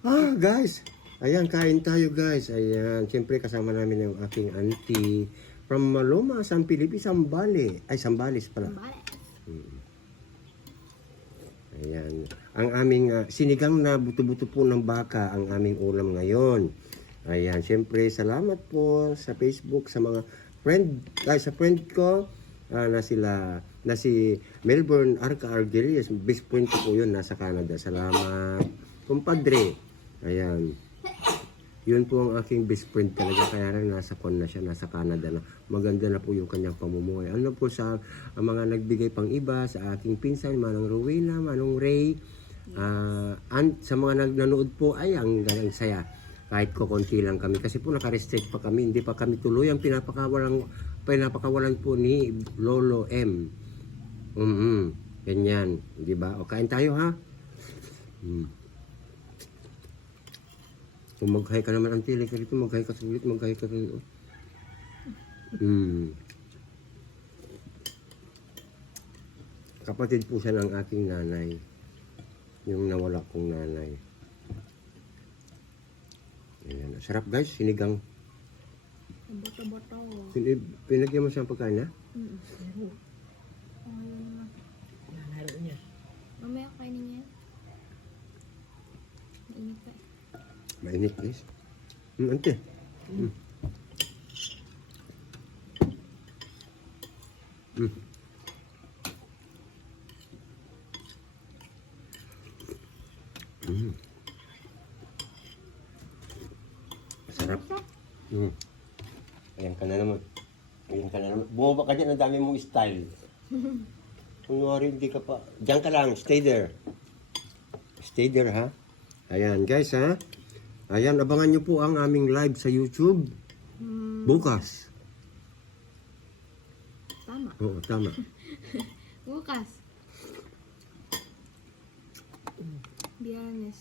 Guys, ayan, kain tayo guys. Ayan, siyempre kasama namin yung aking auntie from Maloma, San Felipe, Sambales. Ay, Sambales pala. Ayan, ang aming sinigang na buto-buto po ng baka ang aming ulam ngayon. Ayan, siyempre salamat po sa Facebook, sa mga sa friend ko na si Melbourne Arca Argelius, best friend ko po yun, nasa Canada. Salamat, kumpadre. Ayan. Yun po ang aking best friend talaga, kaya lang nasa na siya, nasa Canada na. Maganda na po yung kanyang pamumuhay. Ano po sa mga nagbigay pang iba, sa aking pinsan, Manong Rowena, Manong Ray, sa mga nanood po, ay ang saya. Kahit konti lang kami. Kasi po naka-restrict pa kami, hindi pa kami tuloy ang pinapakawalan po ni Lolo M. Ganyan, di ba? O kain tayo ha. Kung mag-hi ka naman ang tili ka rito, mag-hi ka sulit, mag-hi ka rito. Kapatid po siya ng aking nanay. Yung nawala kong nanay. Ayan. Sarap guys, sinigang. Bato-bato. Pinagyan mo siya ang pagkain ha? Nalaro niya. Mamaya kainin niya. Mainit pa. Mainit guys. Ante. Sarap. Ayan ka na naman. Ayan ka na naman. Bumaba ka dyan, ang dami mong style. Kunwari hindi ka pa. Diyan ka lang, stay there. Stay there ha. Ayan guys ha. Ayan, abangan nyo po ang aming live sa YouTube. Bukas. Tama. Oo, tama. Bukas. Biyernes.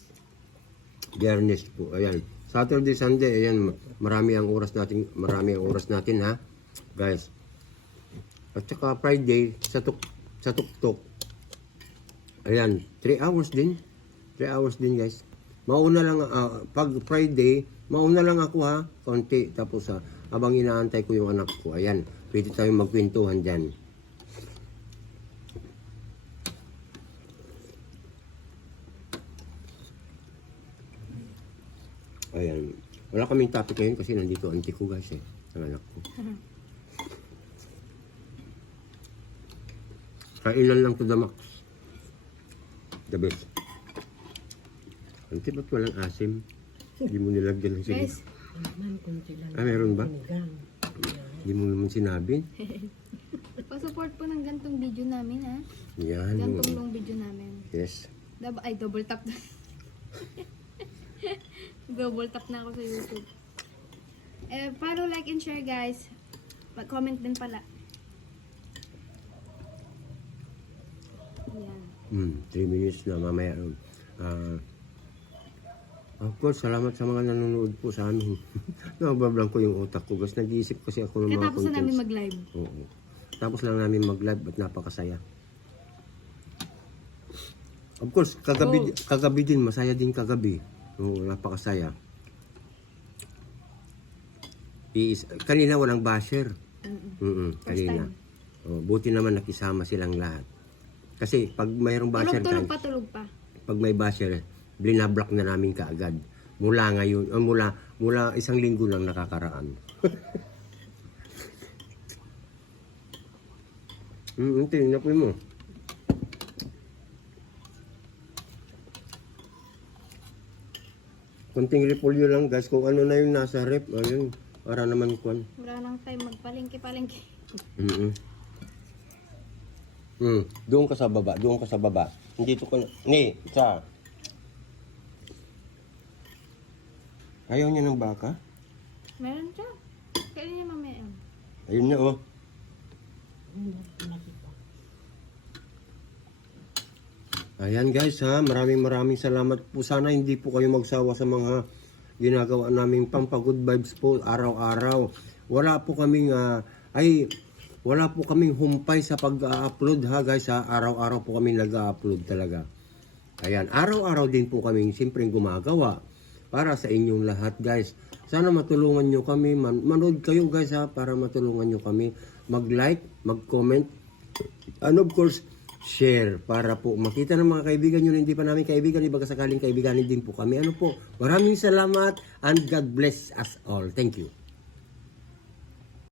Biyernes po, ayan. Saturday, Sunday, ayan, marami ang oras natin ha, guys. At saka Friday, sa tuktok. Ayan, 3 hours din. 3 hours din, guys. Mauna lang, pag Friday, mauna lang ako ha, konti. Tapos habang inaantay ko yung anak ko, ayan, pwede tayong magkwentuhan dyan. Ayan. Wala kaming topic ngayon kasi nandito auntie ko guys ang anak ko. Kainan lang to the max. The best. Auntie, ba't walang asim? Hindi mo nilagyan ng sinigang. Guys, Meron ba? Sinigang. Hindi mo naman sinabi. pa-support po ng gantong video namin ha. Yan. Gantong long video namin. Yes. Ay, double tap na. Double tap na ako sa YouTube. Follow, like, and share guys. Mag-comment din pala. Yan. 3 minutes na mamaya. Of course, salamat sa mga nanonood po sa amin. Nabablang ko yung utak ko. Guys, nag-iisip kasi ako ng mga Katapos na contents. namin mag-live. Oo. Tapos lang namin mag-live at napakasaya. Of course, kagabi din, masaya din kagabi. Oo, napakasaya. Kanina walang basher. Kanina. Buti naman nakisama silang lahat. Kasi pag mayroong basher, Tulog pa. pag may basher, binablock na namin kaagad. Mula ngayon, mula 1 linggo lang nakakaraan. Tingnan mo. Konting repolyo lang guys, kung ano na yung nasa rep, ayun, para naman kwan. Wala nang time magpalengke-palengke. Doon ka sa baba, Dito ka na, isa. Ayaw niya ng baka? Meron siya. Kailan niya mamaya. Ayun na oh. Ayan guys ha, maraming salamat po. Sana hindi po kayo magsawa sa mga ginagawa naming pampagood vibes po araw-araw. Wala po kaming humpay sa pag-upload ha guys ha. Araw-araw po kami nag-upload talaga. Ayan, araw-araw din po kami siyempre gumagawa para sa inyong lahat guys. Sana matulungan nyo kami, manood kayo guys ha, para matulungan nyo kami. Mag-like, mag-comment, and of course, share para po makita ng mga kaibigan nyo na hindi pa namin kaibigan, iba sakaling kaibiganin din po kami. Ano po, maraming salamat and God bless us all. Thank you.